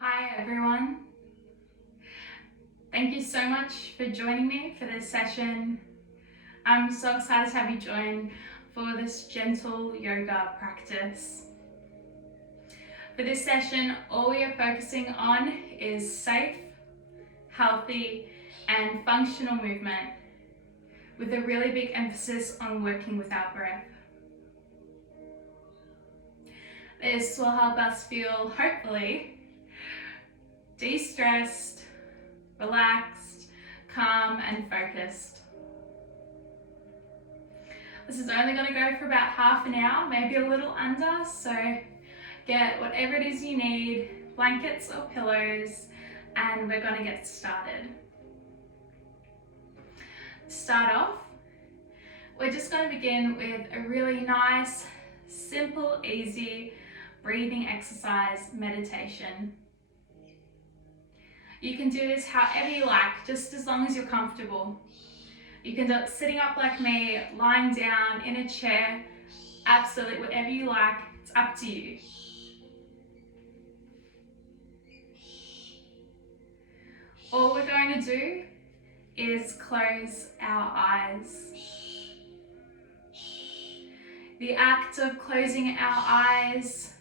Hi everyone. Thank you so much for joining me for this session. I'm so excited to have you join for this gentle yoga practice. For this session, all we are focusing on is safe, healthy, and functional movement with a really big emphasis on working with our breath. This will help us feel, hopefully, de-stressed, relaxed, calm, and focused. This is only going to go for about half an hour, maybe a little under, so get whatever it is you need, blankets or pillows, and we're going to get started. To start off, we're just going to begin with a really nice, simple, easy breathing exercise meditation. You can do this however you like, just as long as you're comfortable. You can do it sitting up like me, lying down in a chair, absolutely whatever you like, it's up to you. All we're going to do is close our eyes. The act of closing our eyes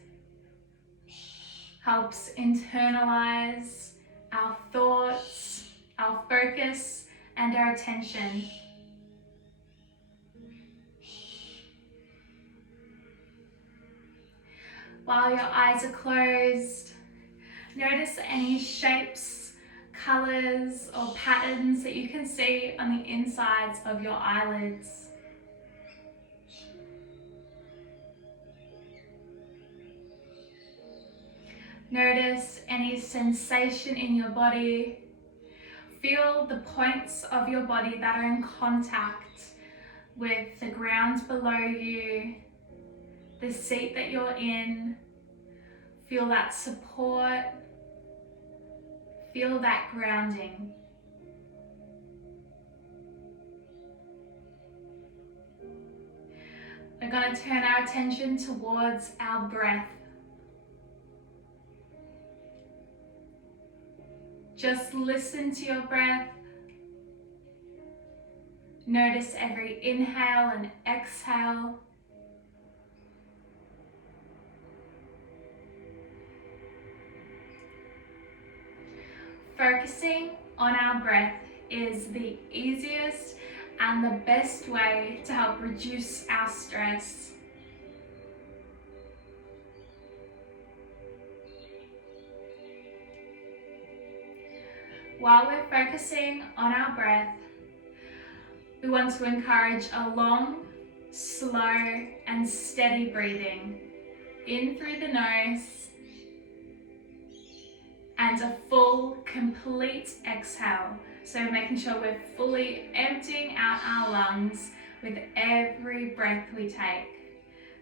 helps internalize our thoughts, our focus, and our attention. While your eyes are closed, notice any shapes, colors, or patterns that you can see on the insides of your eyelids. Notice any sensation in your body. Feel the points of your body that are in contact with the ground below you, the seat that you're in. Feel that support. Feel that grounding. We're going to turn our attention towards our breath. Just listen to your breath. Notice every inhale and exhale. Focusing on our breath is the easiest and the best way to help reduce our stress. While we're focusing on our breath, we want to encourage a long, slow, and steady breathing in through the nose and a full, complete exhale. So making sure we're fully emptying out our lungs with every breath we take.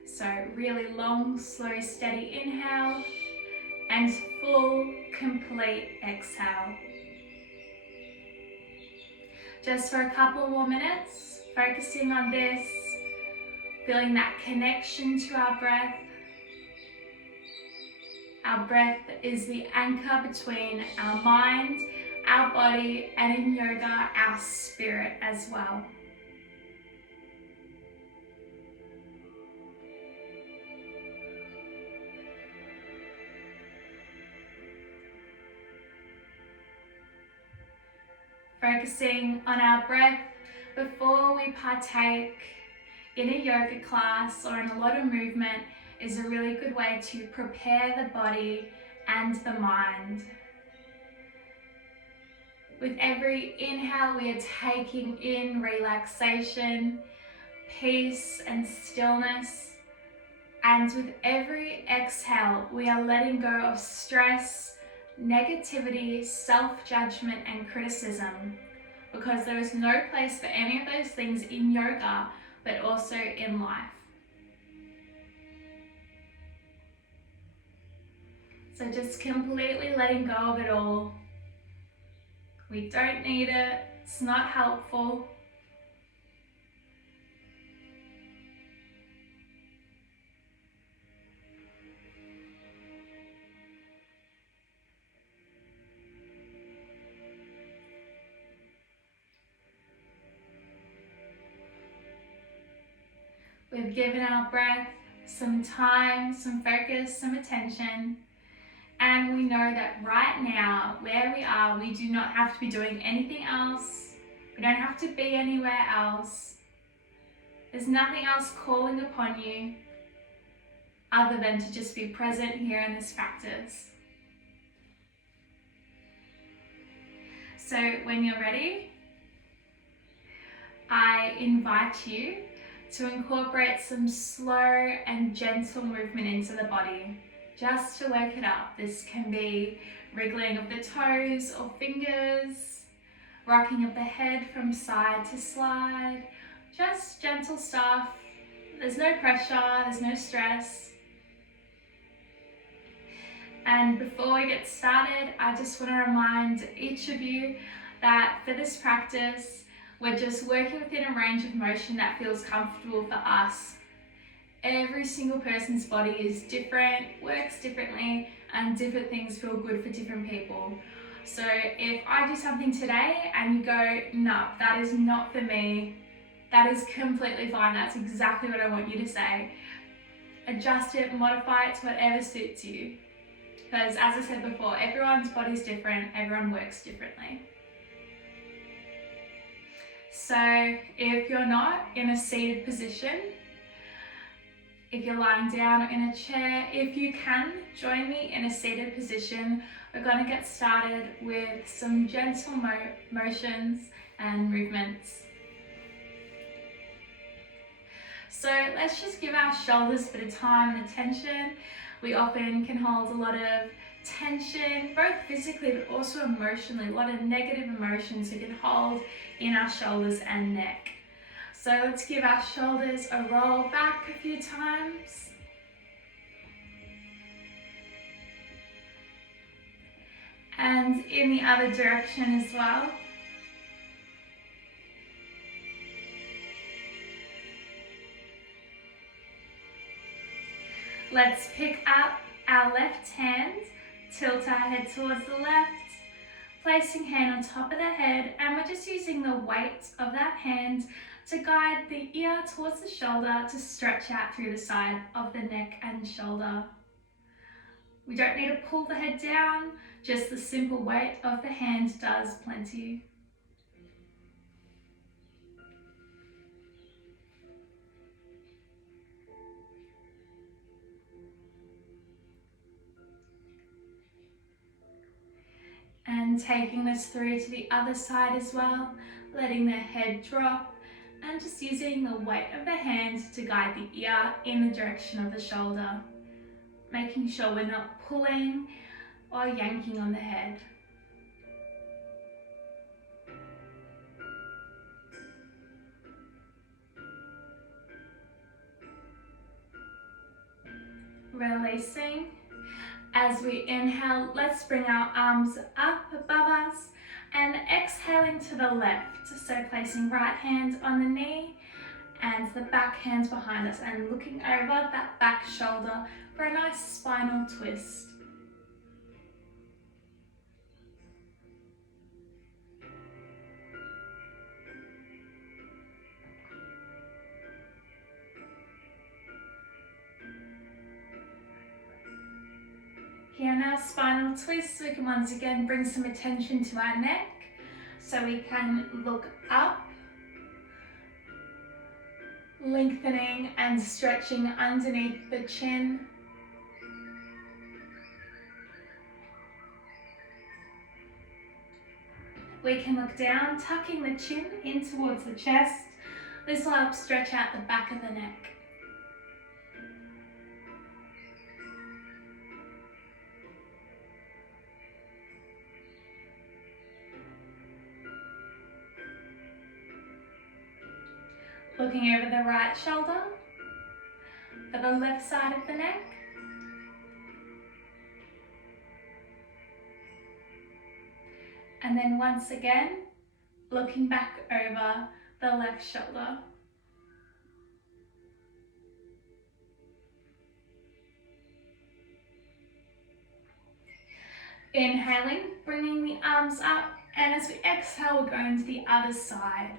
So really long, slow, steady inhale and full, complete exhale. Just for a couple more minutes, focusing on this, feeling that connection to our breath. Our breath is the anchor between our mind, our body, and in yoga, our spirit as well. Focusing on our breath before we partake in a yoga class or in a lot of movement is a really good way to prepare the body and the mind. With every inhale, we are taking in relaxation, peace, and stillness. And with every exhale, we are letting go of stress, negativity, self-judgment, and criticism, because there is no place for any of those things in yoga, but also in life. So just completely letting go of it all. We don't need it, it's not helpful. We've given our breath some time, some focus, some attention. And we know that right now, where we are, we do not have to be doing anything else. We don't have to be anywhere else. There's nothing else calling upon you other than to just be present here in this practice. So when you're ready, I invite you to incorporate some slow and gentle movement into the body, just to wake it up. This can be wriggling of the toes or fingers, rocking of the head from side to side, just gentle stuff. There's no pressure, there's no stress. And before we get started, I just want to remind each of you that for this practice, we're just working within a range of motion that feels comfortable for us. Every single person's body is different, works differently, and different things feel good for different people. So if I do something today and you go, no, that is not for me, that is completely fine. That's exactly what I want you to say. Adjust it, modify it to whatever suits you. Because as I said before, everyone's body's different, everyone works differently. So if you're not in a seated position, if you're lying down or in a chair, if you can join me in a seated position, we're going to get started with some gentle motions and movements. So let's just give our shoulders a bit of time and attention. We often can hold a lot of tension, both physically but also emotionally, a lot of negative emotions we can hold in our shoulders and neck. So let's give our shoulders a roll back a few times. And in the other direction as well. Let's pick up our left hand, tilt our head towards the left, placing hand on top of the head, and we're just using the weight of that hand to guide the ear towards the shoulder to stretch out through the side of the neck and shoulder. We don't need to pull the head down, just the simple weight of the hand does plenty. And taking this through to the other side as well, letting the head drop and just using the weight of the hand to guide the ear in the direction of the shoulder, making sure we're not pulling or yanking on the head. Releasing. As we inhale, let's bring our arms up above us and exhaling to the left. So placing right hand on the knee and the back hand behind us and looking over that back shoulder for a nice spinal twist. Here in our spinal twist, we can once again bring some attention to our neck. So we can look up, lengthening and stretching underneath the chin. We can look down, tucking the chin in towards the chest. This will help stretch out the back of the neck. Looking over the right shoulder, for the left side of the neck. And then once again, looking back over the left shoulder. Inhaling, bringing the arms up, and as we exhale, we're going to the other side.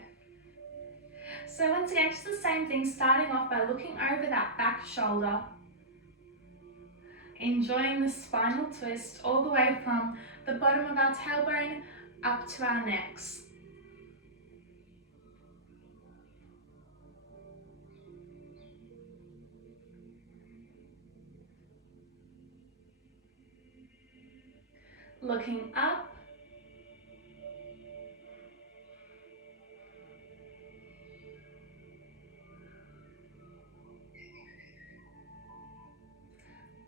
So once again, just the same thing, starting off by looking over that back shoulder, enjoying the spinal twist all the way from the bottom of our tailbone up to our necks. Looking up,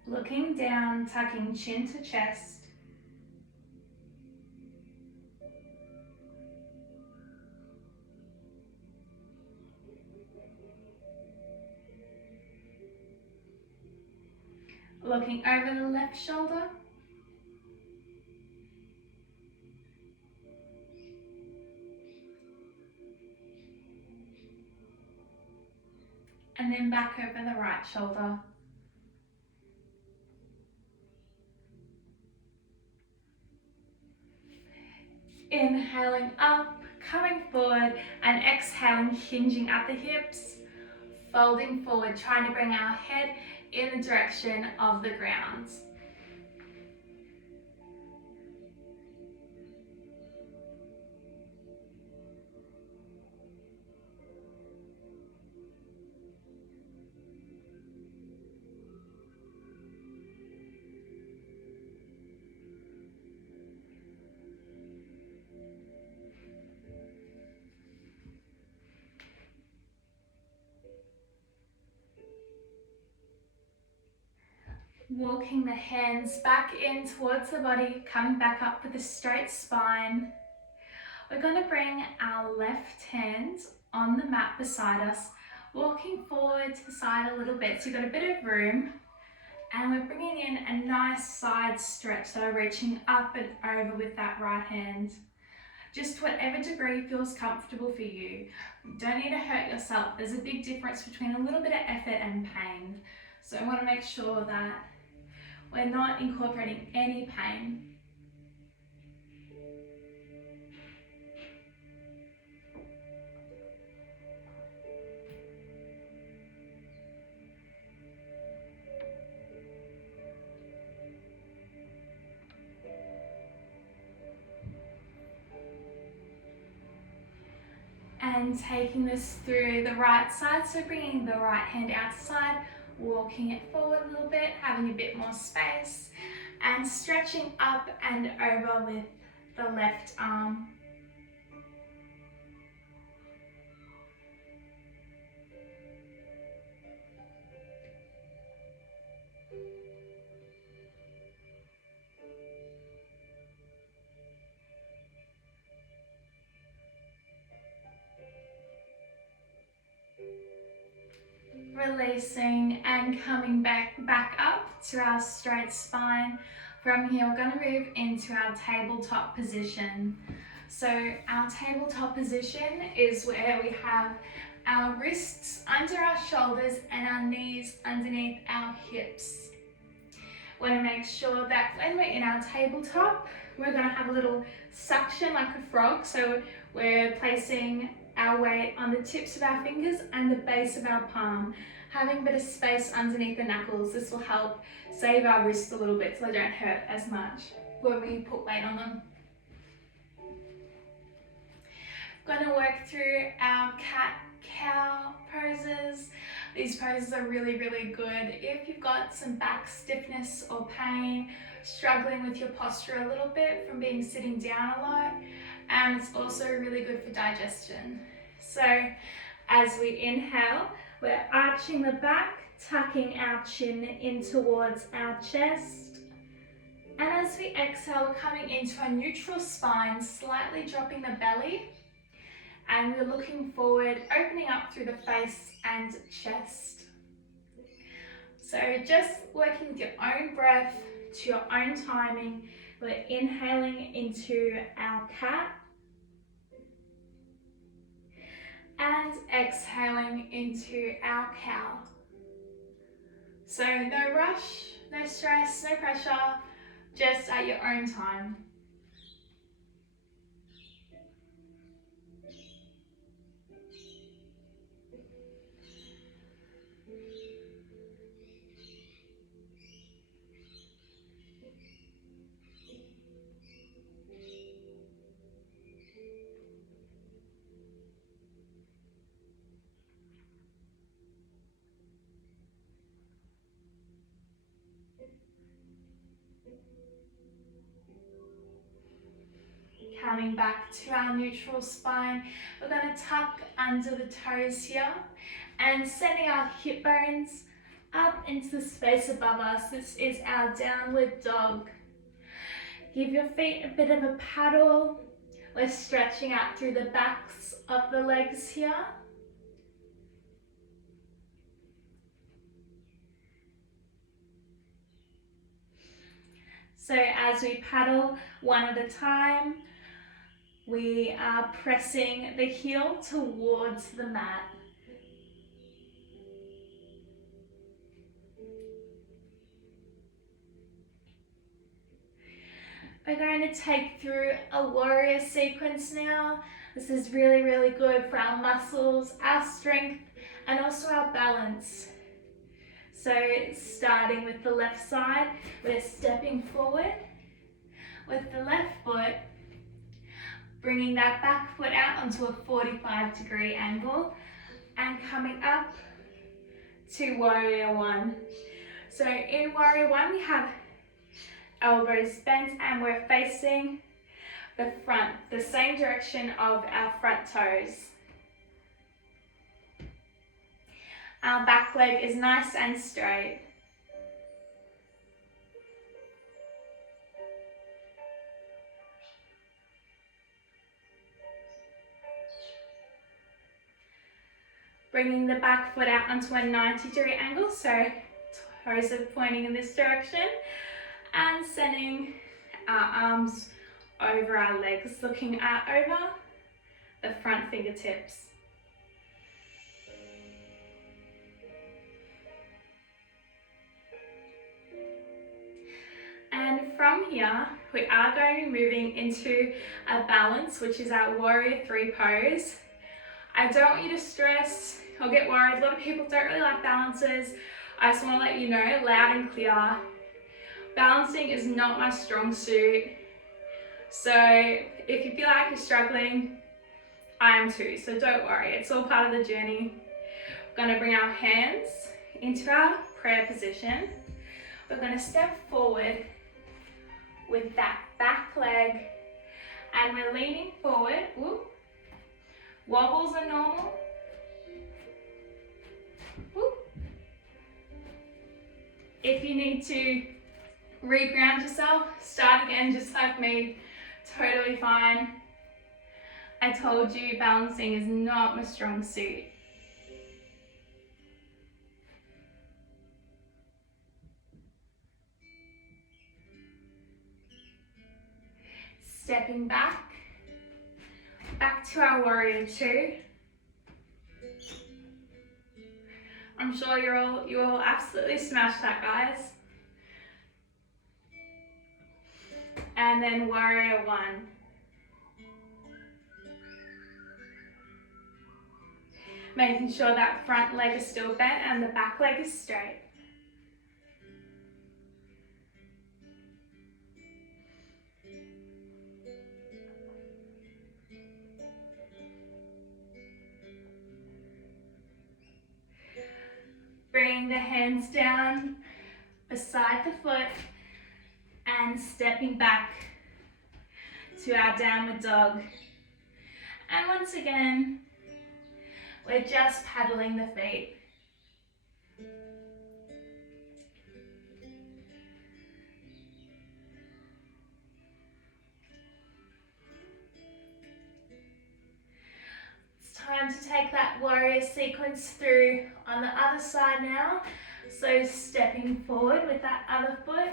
looking down, tucking chin to chest, looking over the left shoulder, and then back over the right shoulder. Inhaling up, coming forward, and exhaling, hinging at the hips, folding forward, trying to bring our head in the direction of the ground. Walking the hands back in towards the body, coming back up with a straight spine. We're going to bring our left hand on the mat beside us, walking forward to the side a little bit, so you've got a bit of room. And we're bringing in a nice side stretch, so reaching up and over with that right hand. Just whatever degree feels comfortable for you. You don't need to hurt yourself. There's a big difference between a little bit of effort and pain. So I want to make sure that we're not incorporating any pain. And taking this through the right side, so bringing the right hand outside, walking it forward a little bit, having a bit more space, and stretching up and over with the left arm. Releasing and coming back up to our straight spine. From here, we're going to move into our tabletop position. So our tabletop position is where we have our wrists under our shoulders and our knees underneath our hips. We want to make sure that when we're in our tabletop, we're going to have a little suction like a frog. So we're placing our weight on the tips of our fingers and the base of our palm, having a bit of space underneath the knuckles. This will help save our wrists a little bit so they don't hurt as much when we put weight on them. Going to work through our cat-cow poses. These poses are really, really good if you've got some back stiffness or pain, struggling with your posture a little bit from being sitting down a lot, and it's also really good for digestion. So as we inhale, we're arching the back, tucking our chin in towards our chest. And as we exhale, we're coming into a neutral spine, slightly dropping the belly. And we're looking forward, opening up through the face and chest. So just working with your own breath, to your own timing. We're inhaling into our cat. And exhaling into our cow. So no rush, no stress, no pressure, just at your own time. back to our neutral spine. We're going to tuck under the toes here and sending our hip bones up into the space above us. This is our downward dog. Give your feet a bit of a paddle. We're stretching out through the backs of the legs here. So as we paddle one at a time, we are pressing the heel towards the mat. We're going to take through a warrior sequence now. This is really, really good for our muscles, our strength, and also our balance. So starting with the left side, we're stepping forward with the left foot, bringing that back foot out onto a 45-degree angle and coming up to warrior one. So in warrior one, we have elbows bent and we're facing the front, the same direction of our front toes. Our back leg is nice and straight. Bringing the back foot out onto a 90-degree angle, so toes are pointing in this direction, and sending our arms over our legs, looking out over the front fingertips. And from here, we are going to be moving into a balance, which is our warrior three pose. I don't want you to stress or get worried. A lot of people don't really like balances. I just want to let you know, loud and clear, balancing is not my strong suit. So if you feel like you're struggling, I am too, so don't worry. It's all part of the journey. We're going to bring our hands into our prayer position. We're going to step forward with that back leg and we're leaning forward. Ooh. Wobbles are normal. Ooh. If you need to reground yourself, start again just like me, totally fine. I told you balancing is not my strong suit. Stepping back to our warrior two. I'm sure you all absolutely smashed that, guys. And then warrior one. Making sure that front leg is still bent and the back leg is straight. Bringing the hands down beside the foot and stepping back to our downward dog. And once again, we're just paddling the feet. It's time to take that warrior sequence through on the other side now. So stepping forward with that other foot,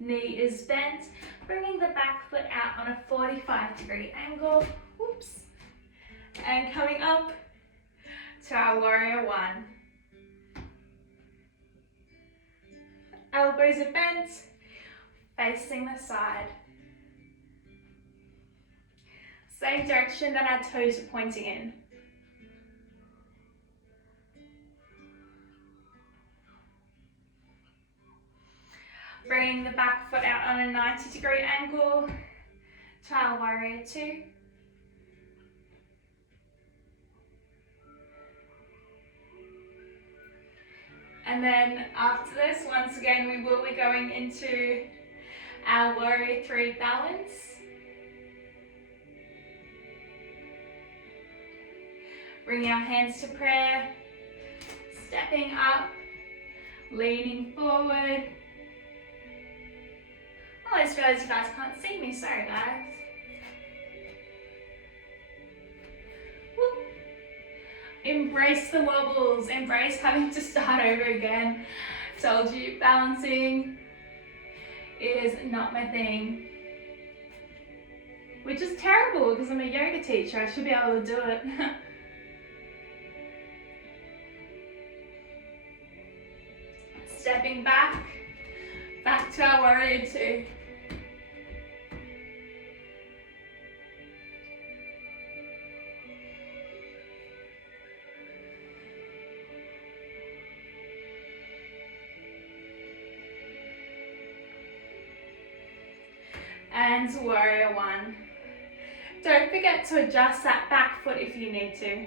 knee is bent, bringing the back foot out on a 45-degree angle. Oops. And coming up to our warrior one. Elbows are bent, facing the side. Same direction that our toes are pointing in. Bringing the back foot out on a 90-degree angle to our warrior two. And then after this, once again, we will be going into our warrior three balance. Bring our hands to prayer, stepping up, leaning forward. Oh, I just realised you guys can't see me, sorry guys. Woo. Embrace the wobbles, embrace having to start over again. Told you, balancing is not my thing. Which is terrible because I'm a yoga teacher, I should be able to do it. Stepping back to our warrior two. And warrior one. Don't forget to adjust that back foot if you need to.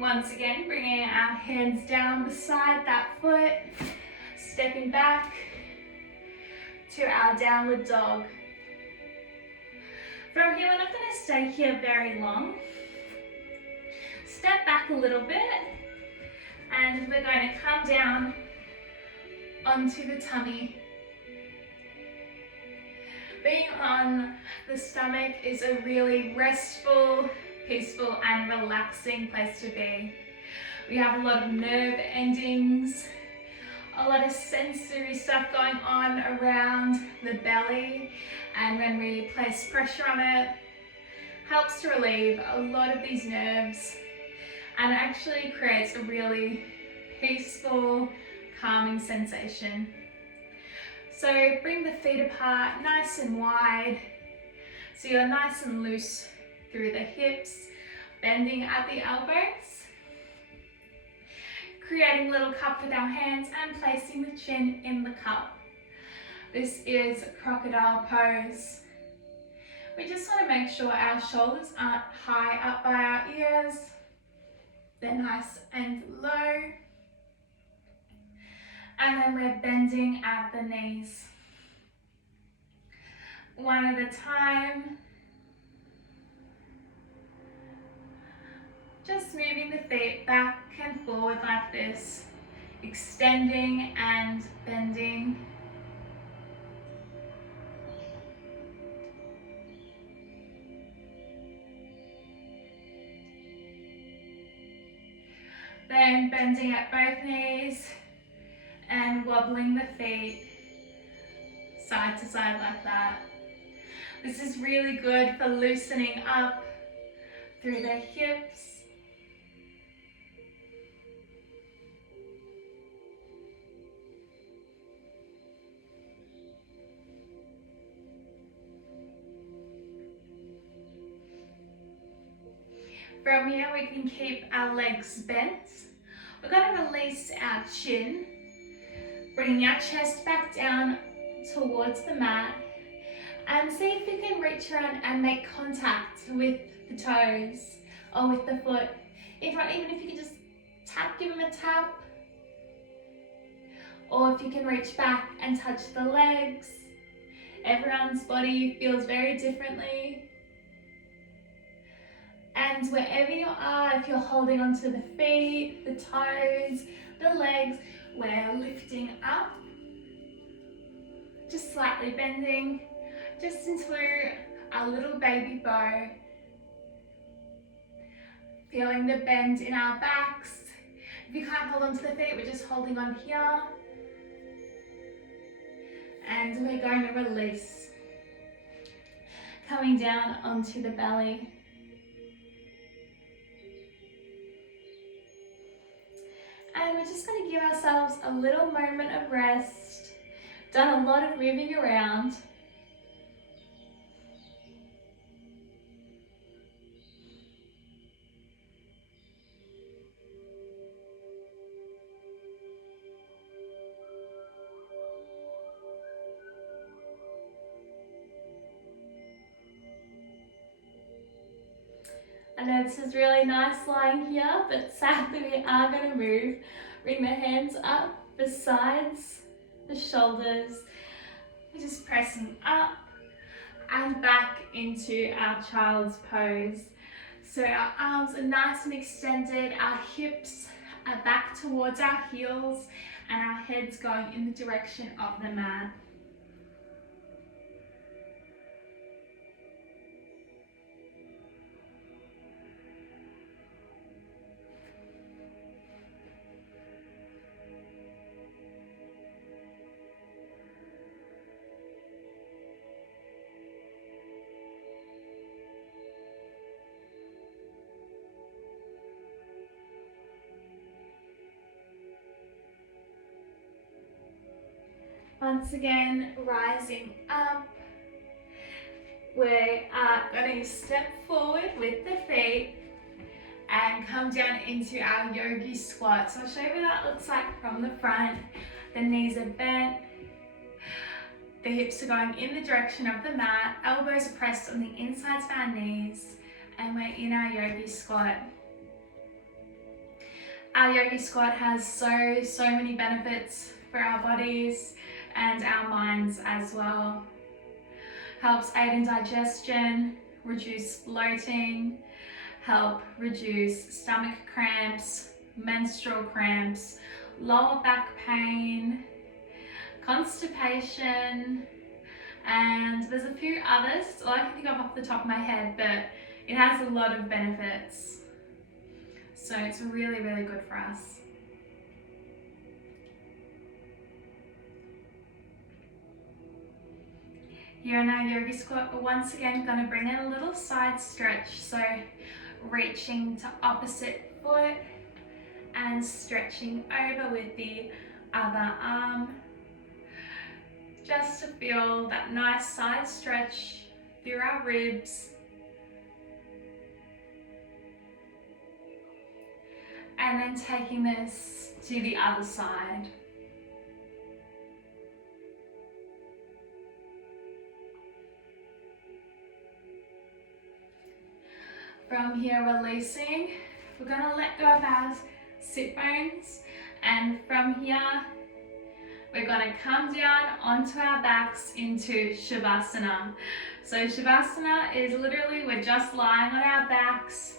Once again, bringing our hands down beside that foot, stepping back to our downward dog. From here, we're not going to stay here very long. Step back a little bit, and we're going to come down onto the tummy. Being on the stomach is a really restful, peaceful and relaxing place to be. We have a lot of nerve endings, a lot of sensory stuff going on around the belly, and when we place pressure on it, helps to relieve a lot of these nerves and actually creates a really peaceful, calming sensation. So bring the feet apart nice and wide so you're nice and loose through the hips, bending at the elbows, creating a little cup with our hands and placing the chin in the cup. This is Crocodile Pose. We just want to make sure our shoulders aren't high up by our ears. They're nice and low. And then we're bending at the knees. One at a time. Just moving the feet back and forward like this, extending and bending. Then bending at both knees and wobbling the feet side to side like that. This is really good for loosening up through the hips. From here we can keep our legs bent. We're going to release our chin, bringing our chest back down towards the mat, and see if you can reach around and make contact with the toes or with the foot. If not, even if you could just tap, give them a tap, or if you can reach back and touch the legs. Everyone's body feels very differently. And wherever you are, if you're holding onto the feet, the toes, the legs, we're lifting up, just slightly bending, just into a little baby bow. Feeling the bend in our backs. If you can't hold onto the feet, we're just holding on here. And we're going to release, coming down onto the belly. And we're just going to give ourselves a little moment of rest. Done a lot of moving around. I know this is really nice lying here, but sadly we are going to move. Bring the hands up, the sides, the shoulders. We're just pressing up and back into our child's pose. So our arms are nice and extended, our hips are back towards our heels, and our head's going in the direction of the mat. Once again, rising up. We are going to step forward with the feet and come down into our Yogi Squat. So I'll show you what that looks like from the front. The knees are bent, the hips are going in the direction of the mat, elbows are pressed on the insides of our knees, and we're in our Yogi Squat. Our Yogi Squat has so many benefits for our bodies and our minds as well. Helps aid in digestion, reduce bloating, help reduce stomach cramps, menstrual cramps, lower back pain, constipation, and there's a few others. It's all I can think of off the top of my head, but it has a lot of benefits. So it's really good for us. Here in our Yogi Squat, we're once again going to bring in a little side stretch. So reaching to opposite foot and stretching over with the other arm. Just to feel that nice side stretch through our ribs. And then taking this to the other side. From here, releasing, we're going to let go of our sit bones, and from here, we're going to come down onto our backs into Shavasana. So Shavasana is literally, we're just lying on our backs,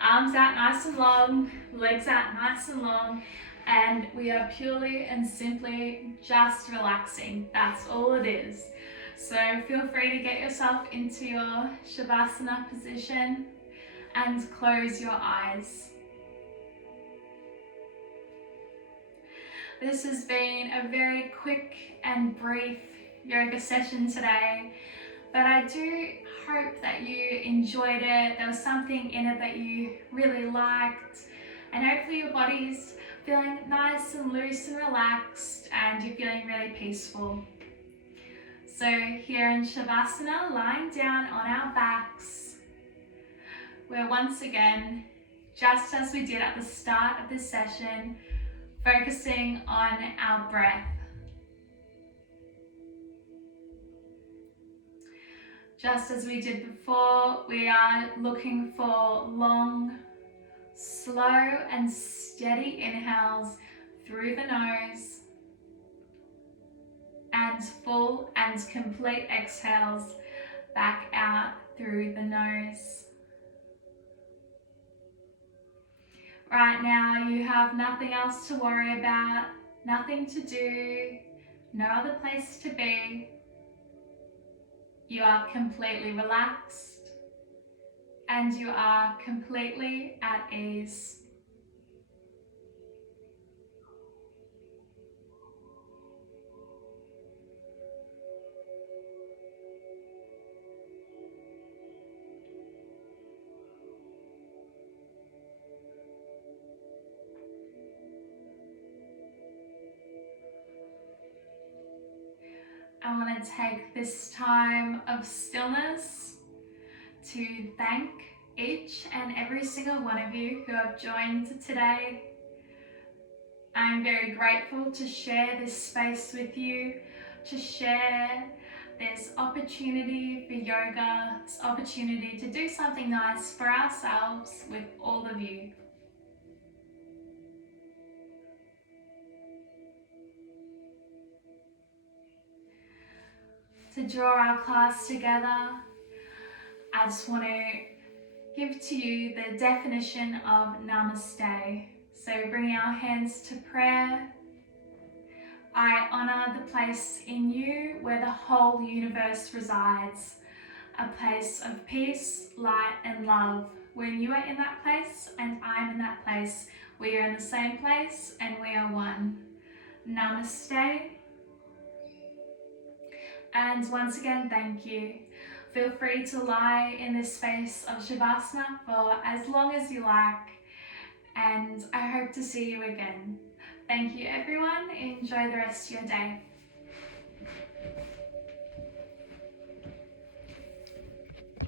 arms out nice and long, legs out nice and long, and we are purely and simply just relaxing. That's all it is. So feel free to get yourself into your Shavasana position and close your eyes. This has been a very quick and brief yoga session today, but I do hope that you enjoyed it. There was something in it that you really liked, and hopefully your body's feeling nice and loose and relaxed, and you're feeling really peaceful. So here in Shavasana, lying down on our backs, we're once again, just as we did at the start of this session, focusing on our breath. Just as we did before, we are looking for long, slow and steady inhales through the nose, and full and complete exhales back out through the nose. Right now you have nothing else to worry about, nothing to do, no other place to be. You are completely relaxed and you are completely at ease. I want to take this time of stillness to thank each and every single one of you who have joined today. I'm very grateful to share this space with you, to share this opportunity for yoga, this opportunity to do something nice for ourselves with all of you. to draw our class together, I just want to give to you the definition of Namaste. So bringing our hands to prayer, I honour the place in you where the whole universe resides, a place of peace, light and love. When you are in that place and I'm in that place, we are in the same place and we are one. Namaste. And once again, thank you. Feel free to lie in this space of Shavasana for as long as you like, and I hope to see you again. Thank you everyone, enjoy the rest of your day.